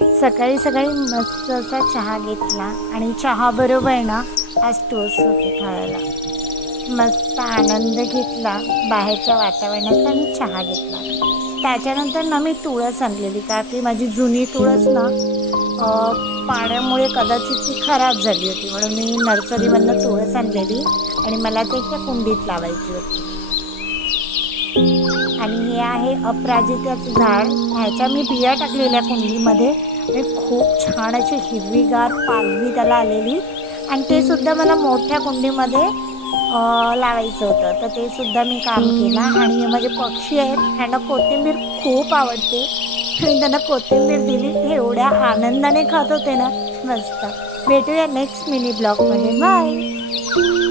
सकाळी सकाळी मस्त असा चहा घेतला आणि चहाबरोबर ना आज टोस्ट होते खायला. मस्त आनंद घेतला बाहेरच्या वातावरणाचा आणि चहा घेतला. त्याच्यानंतर ना मी तुळस आणलेली, का की माझी जुनी तुळस ना पाण्यामुळे कदाचित ती खराब झाली होती, म्हणून मी नर्सरीमधनं तुळस आणलेली आणि मला ते त्या कुंडीत लावायची होती. आणि हे आहे अपराजिताचं झाड. ह्याच्या मी बिया टाकलेल्या कुंडीमध्ये आणि खूप छान अशी हिरवीगार पालवी त्याला आलेली. आणि ते सुद्धा मला मोठ्या कुंडीमध्ये लावायचं होतं, तर ते सुद्धा मी काम केलं. आणि माझे पक्षी आहेत, ह्यांना कोथिंबीर खूप आवडते. मी त्यांना कोथिंबीर दिली, ते एवढ्या आनंदाने खात होते ना. मस्त. भेटूया नेक्स्ट मिनी ब्लॉगमध्ये. बाय.